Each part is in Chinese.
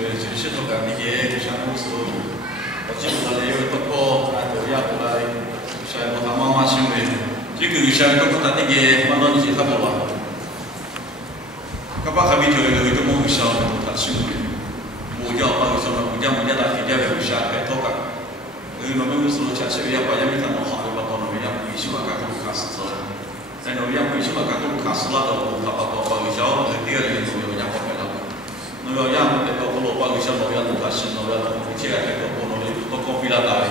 为就是说讲那些项目时候，我基本上有多个啊，都要过来，像我他妈妈想的，这个像我他那个蛮多年他不玩，他把还没就有一个梦想，他想的，我要把什么，我要打比较有下来多个，因为我们有时候假设要把人们看到好的，把他们要回去嘛，干活卡死着，在那边回去嘛，干活卡死了都他把有效，第二年就有两个回来。那个样子，那个罗巴个小老样子，他新老样子，而且还那个罗里都搞比拉大的，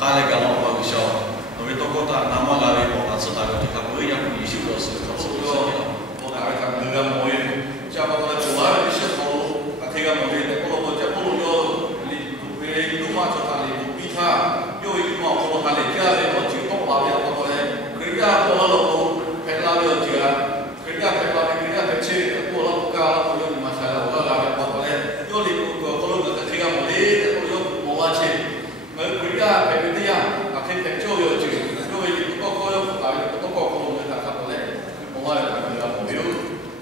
打那个老巴个小，那边都搞打那么来的，把吃那个地方不一样，一修都是，他是不是？我打开看那个毛衣，加把那个主要的些头，他这个毛衣，那个这不如要你别路马就他的不比他，有一毛不如他的家的，我就懂老样子的，人家过了路，陪老了家，人家陪老的，人家陪车，过了不干了，不用你妈才了，我老了。有哩不过，可能那个天干木的，可能有莫话钱。我回家陪陪的呀，啊，天天就有就，因为不过有啊，不过可能那他不来，莫话那个没有。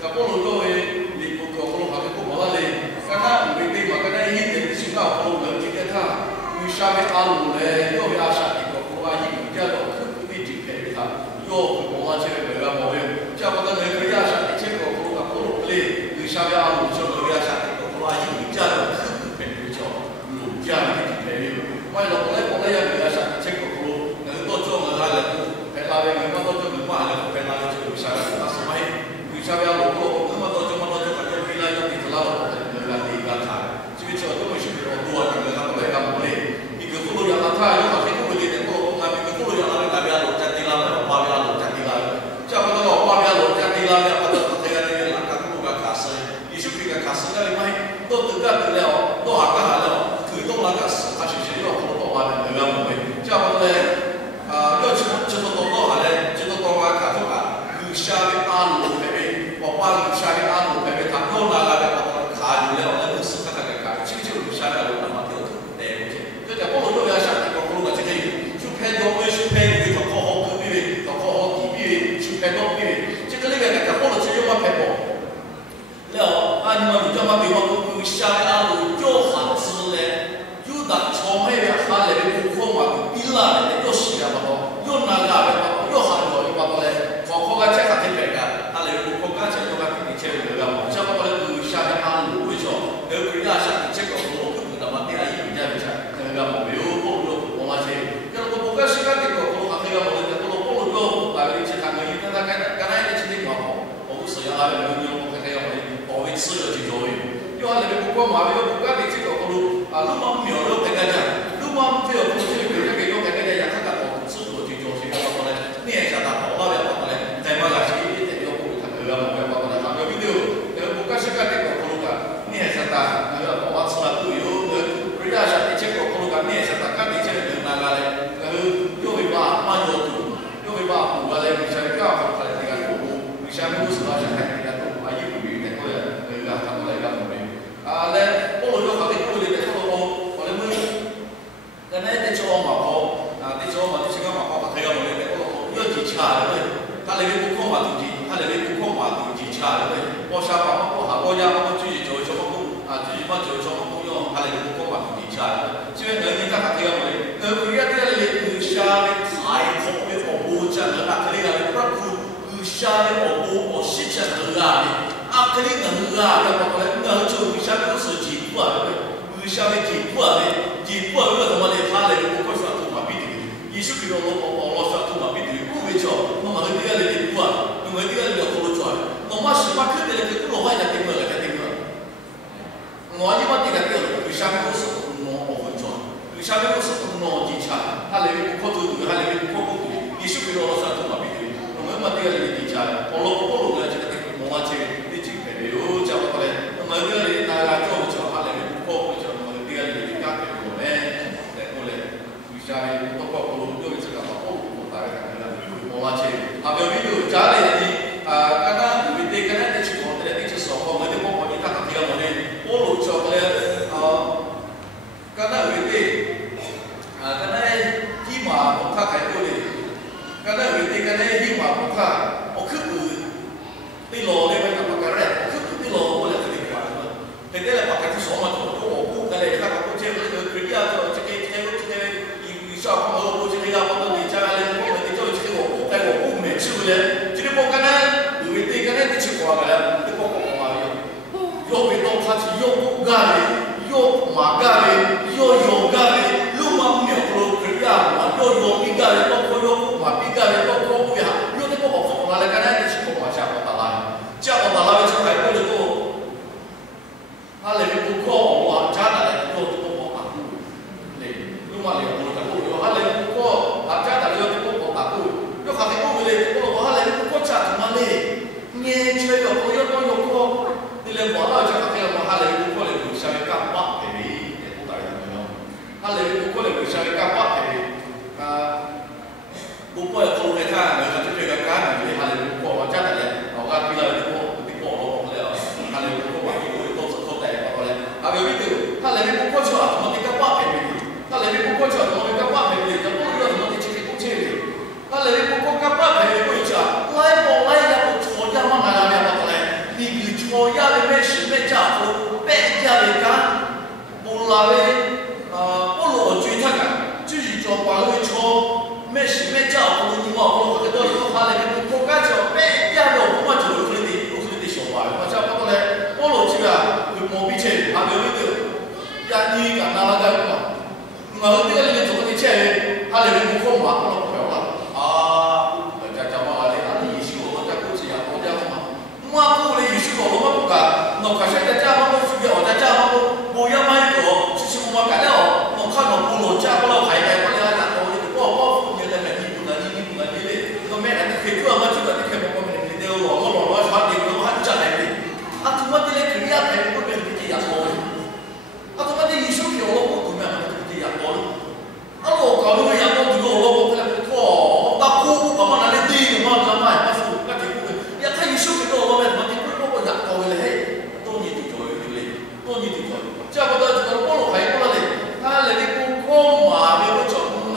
那不如各位，你不过可能还是不莫话嘞。刚刚为对嘛，刚才一点情况可能今天他，因为下面阿鲁嘞，有为阿啥的，可能阿一家都可不必去陪他，有莫话钱那个莫有。叫不得那个阿啥的，结果可能不嘞，因为下面阿鲁就那个阿啥的。阿姨家的客户朋友叫鲁家的朋友，为了我来要给他上这个课，能多做我来了，陪他的能多做能嘛了，陪他的就有啥了，他是买，有啥要路过，那么多就反正回来就给他了，那个第一个他，这个叫这么些多多，那个他不来干不嘞，一个葫芦要他有好些葫芦的多，那一个葫芦要他那边路家的啦，八边路家的啦，叫不到八边路家的啦，或者这个那个那个葫芦个卡斯，你是这个卡斯那里买。都得干得了，都还干了，推动那个事，他其实要普通话的那个母语，这样子呢，要知道多少嘞，知道多少卡多卡，有下面阿鲁配备，我把有下面阿鲁配备，他都拿来我卡住了，那个是他那个卡，就有下面有那么多对不对？就讲不如要下面个不如这个有，就配多没就配有头好可比，头好底比，就配多比，这个那个不如只有我配多。了，啊，你们叫嘛？比方说，下面阿鲁就好吃嘞，就那炒麦呀，他那边不放嘛，比啦嘞，又洗了嘛多，又那个嘞，又好多，又把多嘞，我看这还挺白的，他那边我刚才就看你切那个，像我那下面阿鲁为说，那个人家下面这个我不知道嘛，第二一人家不讲，那个没有不如我那些，要不我刚才看这个，我那个我那个不如那个其他个，那他刚才那几天嘛，我不是要那个牛。我吃了几多因为那边不管嘛，那个不管你这个路啊，路嘛没有路跟他讲，路嘛没有路，这个人家给用跟他讲，他讲我吃多几多，谁要过来，你也想他跑到了过来，在马来西亚一点都不他那个没有过来，他那边有，那个不管是干这个路的，你也想他那个我吃了都有，人家想你这个路的，你也想他干你这个那个嘞，又会把慢悠度，又会把补过来，你想干好来那个补，你想不是那想看人家补啊，一补一点过来。他们来干什么？啊，来，我们就好比过来的，我们刚才在做马跑，啊，在做马，在做马跑，他要我们要技巧的，他那边不靠马肚子，他那边不靠马肚技巧的，我下班我下班呀，我自己做一做工，啊，自己把做一做工用，他那边不靠马肚技巧的，这边人家他要我们，人家在那里下面太空的我不讲了，那肯定要不下面我是讲的啊。啊，肯定能啊！要不然能就下面都是几步啊，下面几步啊的，几步啊，为什么呢？他那个不会说土马必须，也是比如我说土马必须，不会叫，我们那个几步啊，因为那个要多转，我们喜欢看的那个不老外家听不了，家听不了。我一般这个掉，下面都是我会转，下面都是我技巧，他那边不靠头，他那边不靠头，也是比如我说土马必须，我们这个技巧，我呢这个我这。有讲过来，那么这里大家做讲话来的不过，讲我们这里刚给我们来过来，有下面包括我们这个我大概看了，我那些啊，有没有家里的啊？刚刚我们这个呢，就是我们的就是说，我们的包括你看看这个我们菠萝讲的啊，刚才我们的啊，刚才起码我看看过的，刚才我们这个呢，起码我看我看过。所嘛，我估个嘞，那个估计那个佢呀，就这个以上讲我估计那个我都你家嘞，我们就这个我估计我估没吃嘞，这个不干呢，有一点干呢，你吃过个嘞，你不过嘛哟，有别东他是有估咖嘞，有马咖嘞，有咖嘞，路嘛没有路佢呀嘛，有米咖嘞，包括有马米咖嘞，包括呀，有的包括嘛嘞干呢，你吃过嘛？下过打啦，下过打啦，就还过得过。他那边不过我家的人做这个我打鼓，对，如果你我打鼓，他那边不过，他家的人做这个我打鼓，又还没过来，我他那边不过家怎么嘞？年轻有过，有过，你连我那就还没有，他那边不过来，为啥要干巴皮哩？不打人没有，他那边不过来，为啥要干巴皮哩？不过要过来看，就这个干皮哩，他那边不过，我家的人，我家比较多，我了，他那边不过。啊，有一点，他那边不过去了，怎么给他挂牌的？他那边不过去了，怎么给他挂牌的？怎么又怎么给这个公车的？他那边不过他挂牌的过去啊，来不来呀？不错呀，嘛来呀，嘛来，你个错呀的没事没家伙，别家的干，不来的不落追他干，就是做把那个错，没事没家伙，你嘛不落，很多人他那边不过干着，别家的我嘛就有可能的小白，我想不过来，不落这个。冇比车，还没有一个，一年拿了个嘛，我这个里面做的车，他那边不空嘛，不能不了啊，人家讲嘛，你意思我家估计啊，我家嘛，我估的意思我不干，我看现在家嘛，我主要我在家嘛，我要买一个，就是我干了，我看到部落家不老排排，我俩然后我父母在那你不能的，我没人可以做，我这个你看我们的我传的我还讲来的，他他妈的来肯定要排不。啊，他妈的一手票我不懂啊，这样光，啊，我搞那个阳光这个我来哇，打鼓干嘛拿来对嘛，干嘛？他说那结果呀，他一手票我们他妈的我阳光来嘿，多年的教育对不对？多年的教育，这不到这个菠萝海过来嘞，他那里不光嘛，那个叫嘛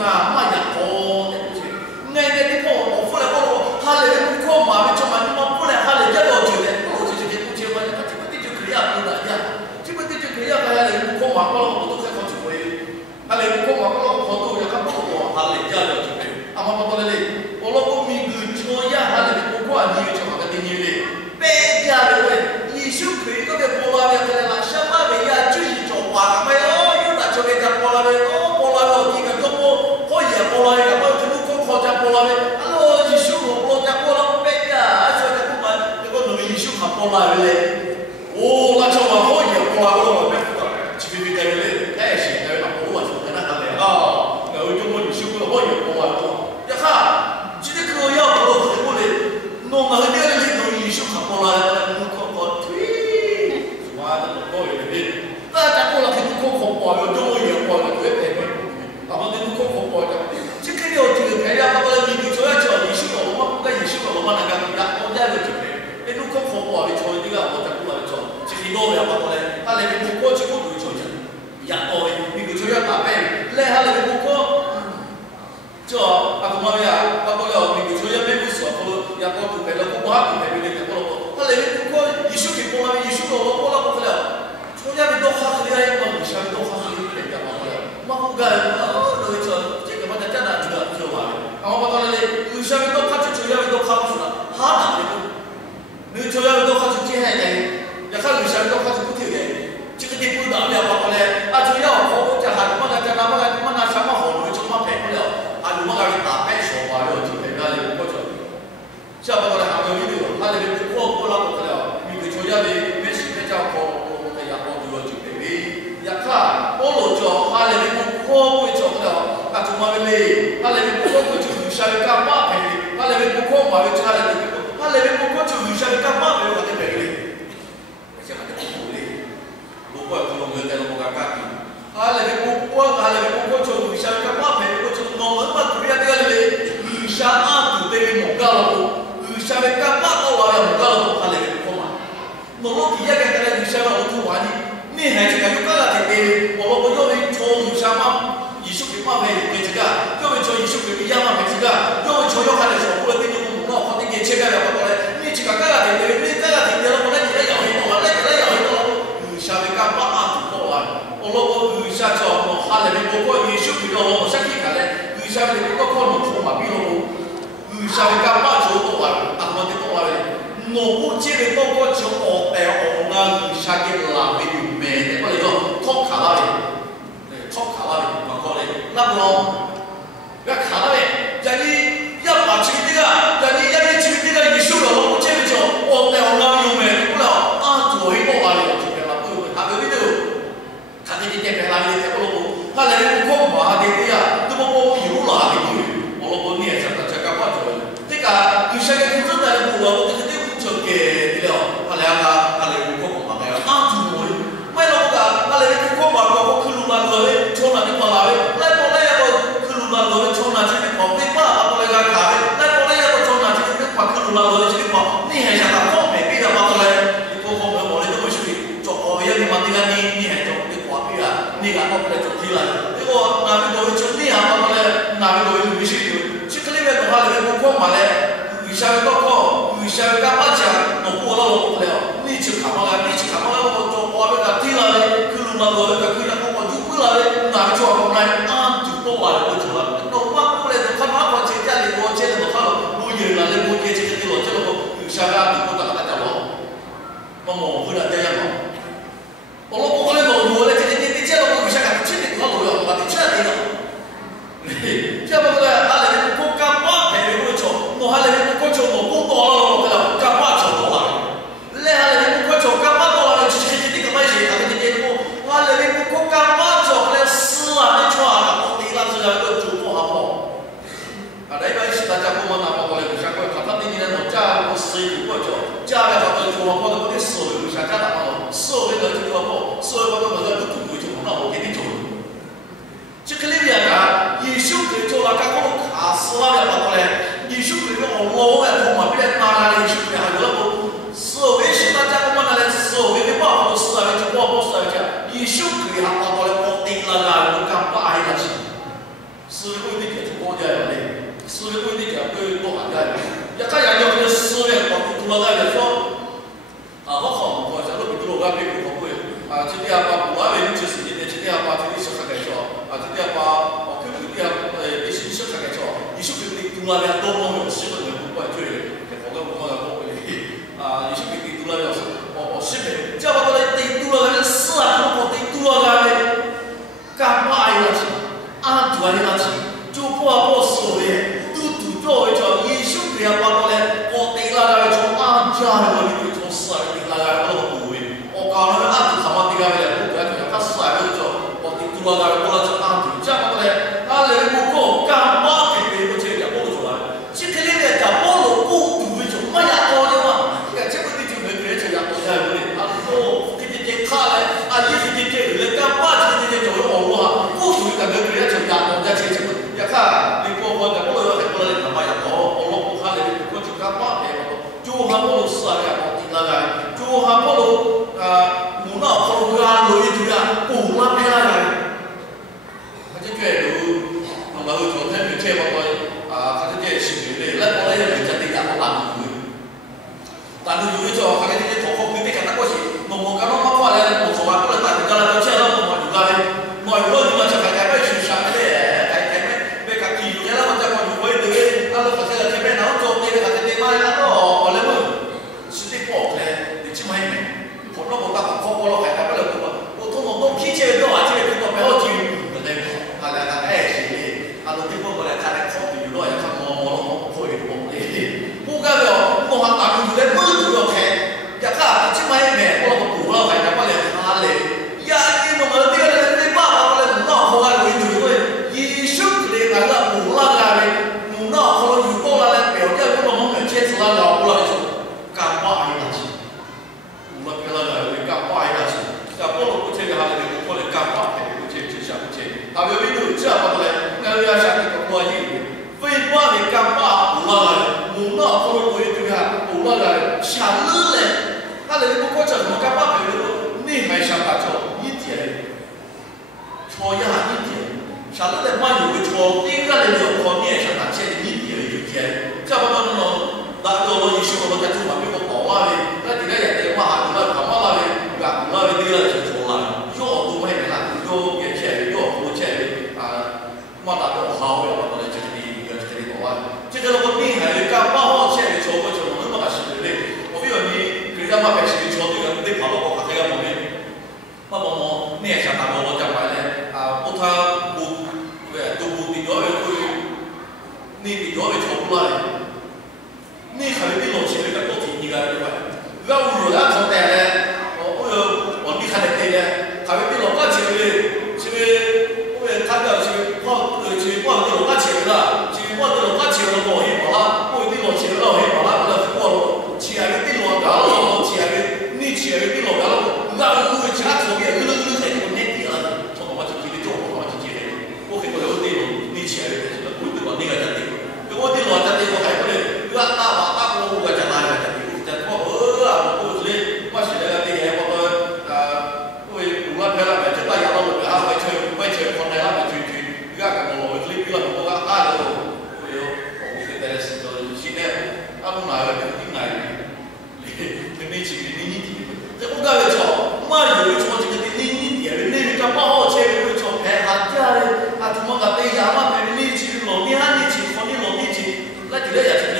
阳光，对不对？那个地方我后来我他那里不光嘛，叫嘛你妈不来，他那家老久的，我这些不接嘛，他这个地就可以啊，不来呀。佢一係你唔講話，我都睇過條會。係你唔講話，我都有間不過係你一樣條會。啱啱講到你，我攞個面具錯一係你唔講話，你要做下個定義嚟。別家嘅喂，你想佢嗰個波拉嘅佢哋嗱，什麼嘅呀？就是做話咁樣哦，要嗱做嘅就波拉嘅，哦波拉嘅啲嘅都冇，可以啊波拉嘅，我全部講就波拉嘅。啊咯，你想我波拉就波拉別呀，所以就唔係你個女你想下波拉嘅咧。哦，那就話可以啊，波拉嗰度。这个嘞，哎，现在那我就跟他讲了啊，我中国女生我也不玩了。一看，这个要不很过嘞，弄那个嘞，弄女生看过来，我看推，妈的，我搞一个嘞，那家过来肯定搞恐怖，有中国也搞了，对不对？他们那个搞恐怖的，这个了这个，哎呀，把那民族主要叫女生我们不跟女生我们那个我家的这个，哎，弄搞恐怖的，叫这个我家过来叫，这个多呀，把过来，他那边不过去过都叫。呀，哦，你个就要打败，来下来不过，这啊，怎么呀？包括了，你个就要没不说，包括呀，包括别的不把不别的的，包括他那边不过一手给包了，一手我包了不了，从那边到哈克里来，我们下面到哈克里来，包括了，嘛不干，哦，那个这个把它加大这个就完了，然后包括了嘞，有下面到他就下面到哈克了，哈哪里不？你就下面到哈就接下来，呀，哈有下面到哈就不听的。这个地不打了，包括嘞，啊，就要我家还么那家那么来，么那什么好路就么赔不了，啊，如果俺打败说话了，就赔了你不过去。下包括嘞，还有一个，他那边不过了不了，你个就要的没事没叫我在家包住就赔的，呀看，我路叫他那边不过不做不了，啊，就么嘞，他那边不过就留下来干嘛赔的，他那边不过嘛就他那边他那边不过就留下来干嘛赔我得赔的，而且还得不嘞。我可能在那个干干的，他那边我就下个马配，我就弄了嘛，主要这个嘞，雨下啊，就得弄高了，雨下的干嘛都要弄高了，他那边不嘛，弄了第二个在雨下了，我就玩的，你还是干就干了的，我要的从雨下嘛，艺术品嘛配没这个，要的从艺术品一样嘛没这个，要的从要看的时候，我那个弄好，他那个切开了，我过来，你这个干了的，你干了的，我那你来摇一动，我那你来摇一动。下面干嘛啊？我下叫我哈来面包括耶稣比较我下去看嘞，下面包括我从马比罗，下面干嘛就多啊，阿妈的多啊嘞，我不接的包括就我那下去拉面有面的，我嚟讲托卡拉嘞，托卡拉嘞，包括嘞，那么要卡拉嘞，人哋要把这个，人哋要这个耶稣的我不接的就我那有面，不了啊，做一个话嘞，就给了，他有呢度。他这点来的，我老婆，他来不空嘛，这呀，都不有啦，我老婆你也晓得，这干嘛做？这个有些人真的不我这个不就给了，他来不空嘛，哎呀，啊，做么？买了个，他来不空嘛，我去路马路嘞，从哪里过来？来过来呀，我去路马路嘞，从哪里跑？没把过来个卡嘞，来过来呀，我从哪里跑去路马路嘞？这里跑，你还想打方便比的跑过来？你过后面我嘞都没去，做哦，要你嘛，这个你还做？你看我们来做题了，这个哪边都会做，你看我们来哪边都会有些有，这个里面的话里面不光嘛嘞，有些包括有些干嘛讲，我不了，你去看嘛嘞，我做我们个题了嘞，去路嘛路个去了我就不了嘞，哪边做我们来啊，就多话了不做了，那我过来就看嘛，我这家里我这里我看了，我有了嘞，我这个地方这个有些个地方大家讲我回来这样嘛，我过来我来这里。这个我想看，这里我有，我的这里有。这不过呢，他那边不干巴，那边不做，我那边不做，我不多了，对吧？干巴做多了。那那边不做，干巴多了，就是这个东西，他们这边不，我那边不干巴做，那死啊，你错啊，我地那是那个做不好不？啊，那边是大家不忙拿包过来，不想过，他那边呢，家我谁不做，家里头做好不？我得手有想家打包，手那个就做不，手那个那个不。那我给你做，这个里面啊，耶稣可以做了，刚刚卡死了的话嘞，耶稣可以用我来做嘛，别拿来耶稣可以还有那个社会是大家我们拿来社会的报复是啊，就报复是啊，耶稣可以还拿过来我定了啦，我干巴一下去，社会的就是国家的，社会的讲对多行家，一家人要这个社会报复多了来说，啊，我好，我想到比如我那边不会啊，这边把我那边就是。这样把这里小开做，啊，这样把我看这样一些小开做，一些比如多那多么有基本的不管对的，我跟我讲我会啊，一些比如多那要是我基本，这样把那对多那是啊，我对多那干嘛呀？啊，做那个就不好说的，都做一做，一些这样把那我对那做啊，这样我就做事啊，对那我不会，我搞那啊，就他妈对那不管他是啊，就做。我那我那这当地，这样子嘞，他来不过干嘛给别人这个包出来？这个里面讲包了不独就没呀多的嘛？你看这个地就没别人这样多呀，不对？啊，我给你看来，啊，也是给人干嘛？这个就网络哈，不独感觉别人这样多，人家这个也看你过过的，不能很多人干嘛呀？我看来我就干嘛的？就还不如是啊，我听那个，就还不如我那不如啊，有一句啊，我那边那个。这如我们昨天去车我啊，他这视频嘞，那我那人家对讲我难度，难度有一种，他这些同学对讲那过去，我刚刚过来，我从来不能打人家来，到现在我有来，我有你们就开会去想的，开被开机，原来我在讲有会对，那我现在这边然后做那个他这边买那个，我来问，是的不嘞，你去买没？我那我打我了开不了多，我通通都批钱都啊，这个都不要紧。啊，那地方过来看来考虑了，要看我可以不？不干了，我还打工在门头要开，呀看这买卖我那补了，还不来他嘞？呀，你弄个这个人没办法，过来弄好啊，为主为医生来那个补了来，弄好了有到了来表姐不能每天吃了了补了就干巴一下去，补了给了来干巴一下去，呀不能不这个还得过来干巴，不这就下不这，还有一个这样过来。要想这个关系，非把你干巴补了来，补了后头我也对啊，补了来，想日嘞，他那个不过叫什么干巴别人，你还想把做一点，错一下一点，想日嘞嘛有个错，应该人有错，你也想拿钱一点一点，这不能弄，那到了一些我们在做旁边个保安的，那底下人的话，你那干嘛那里，干嘛那里对了就错了，要多没得啦。我无你也想打无讲白咧啊，我他不对，都不你多会你多会抽不来，你还有你老师那个多听你个对吧？如果有人从带咧，我你看得对咧，还有你老家去咧，是不？我看到是我是我你老家去啦，是我你老家去了过去啦，我你老去了去啦，我去下个你老家咯，去下个你去下个你老家咯，那我其他做别个那还我年底了，从我就记得做我就记得，我很多有内容你去下个，我对我那个真的，我对老家的我还不能，我我讲哪个真的，讲我我是那个那个我我我拍了没？就把养老院啊，我去放在那边去，人家讲我这里比了我讲哪个我有我现在是说现在他们哪个应该你去你这我讲的错，妈有一错这个你点那个叫包好车有一错拍下家的啊，怎么个对呀？妈拍你去老你喊你去，放你老你去，那这个也是的，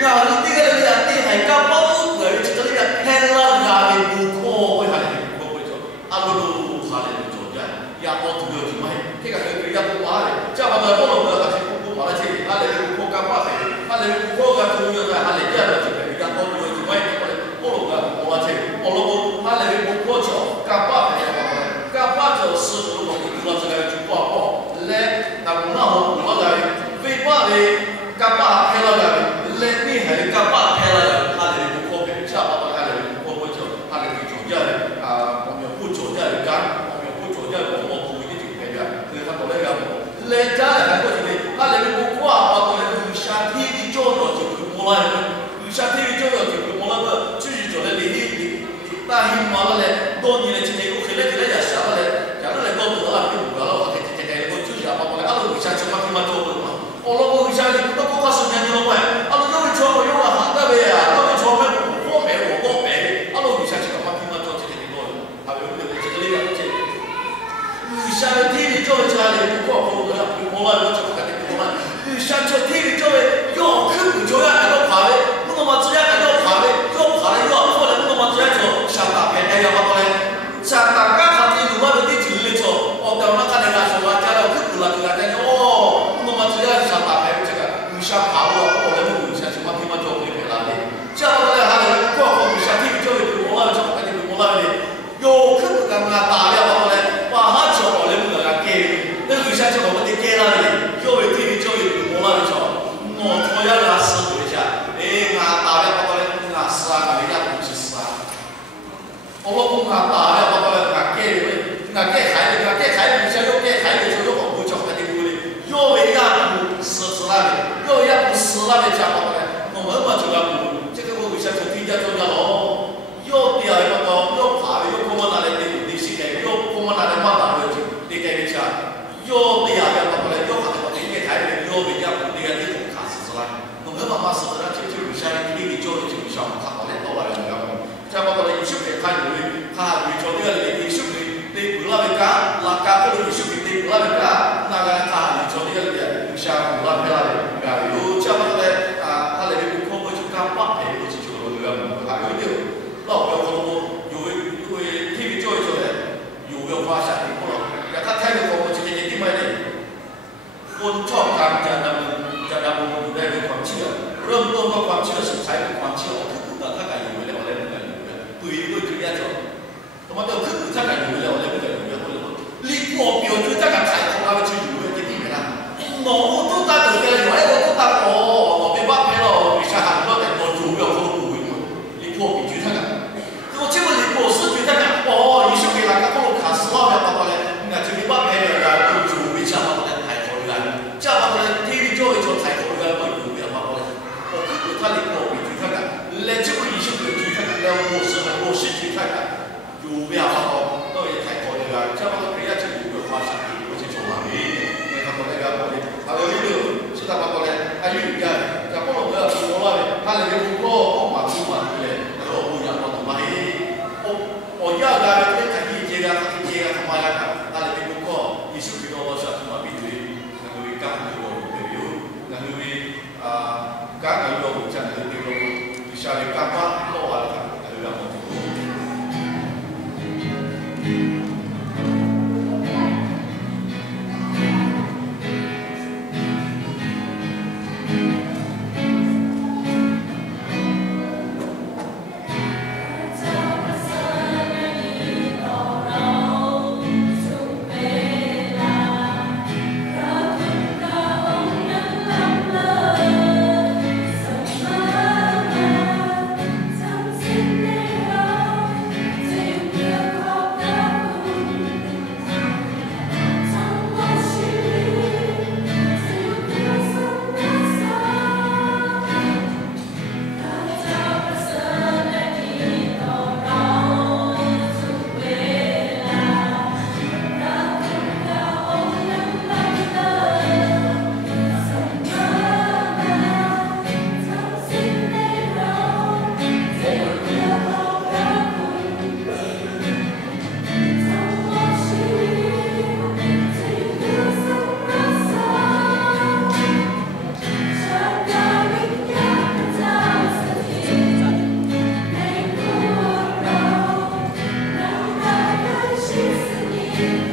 那你这个人家你还搞包个，这个人家拍了哪里不可会喊你不会做，啊路喊你做家，呀我主要是买，这个是人家不买的，这样子我们还是不买的去，他那不干嘛的，他那不干主要是他那家的这个人家我主要是买的。他那边不过桥，干巴的，干巴就师傅我们知道这个就挂包，来，那我那我来，尾巴的干巴开了的，来你还干巴开了的，他那边不过北，下巴他那边不过桥，他那边主家的啊，我们不主家的干，我们不主家的我土一点开的，所以他过来干我，来家的还过去的，他那边不挂，我们有夏天的交流就是过来的，有夏天的交流就是过来的，继续做的你。那你妈了嘞，多年了，今年我回来回来也想了嘞，想了嘞，到得了，你不要了，我这我就是要把我嘞，阿拉为啥就把你妈做不嘛？我老婆为啥你都过10年了喂？阿拉有一撮我有了行的呗呀，有一撮我买，阿拉为啥就把你妈做这个多？还有这个里边这，为啥天天做这里不过我了，我就不干这个了。为啥就天天做嘞？哟，可不就要还要爬嘞？那么只要还要爬嘞，要爬嘞，要过来，那么只要做。想打牌哎呀，我讲嘞，想打家下天如果有啲钱嚟做，我到那看人家说话，家了去不了，就讲讲哦，我们只要想打牌这个，你想跑我来不想去，我听我做给别人的，这样子嘞，还有过后你想听就会对我来做，肯定对我来的，有去不干嘛打了我嘞，把他做我来不了给，那你想就我们得给他的，有会听就会对我来做，我同样拿思维一下，哎，拿打了我嘞，拿死啊，人家不是死啊。我讲打了，我讲改孩子，像要改孩子就我不叫他的规律，要为呀不死那里，要呀不死那里讲我们嘛就要不，这个我为啥就听见重要咯？要第二个要爬的，要我们拿来的是改，要我们拿来嘛拿来就你改一下，要第二个我们要喊我们改孩子，要为呀不那个地方卡死啦，我们妈妈死了，就为啥你叫就为啥卡好嘞，到来就要。像我们20年看有做这个20年对不拉的家，那家都20年对不拉的家，那个他做这个的，像不拉的啦，有这么的啊，他那边不可就干巴的，不是就那个，还有的，那我有TV 做一做的，有发现的，那他太多我今天另外的，我创干在那们那个广汽了，任多个广汽的是财富广汽了，那他敢有没了，我来不敢。对人家做，那么到客户才敢有了，我来不敢有了，你我标准才敢抬头，那个去有了，这里面啦，我都打得了，我都打我没办法了，为啥很多人我主要都不会嘛？你破标准才敢，我这么你破是准才敢，哦，你说给那个我卡死了，要把嘞，那这里把别人家就为啥把人抬头了？这样把人天天做一做抬头了，我有没有把嘞？我客户他你破标准才敢，来这么你说标准才敢，我是去看看，有没有好，那也太可以了。这样子人家就有个花钱，我去做嘛。你看过那个，还有现在包括嘞，还有人家，像不能不要说了，他那个不过马出嘛，对不对？那个不一样，我他妈我要的那个一节他妈呀，他那边不过20几多我想他妈比对，那个干的我没有，那个干的我讲的那个下面干嘛，老完了。Thank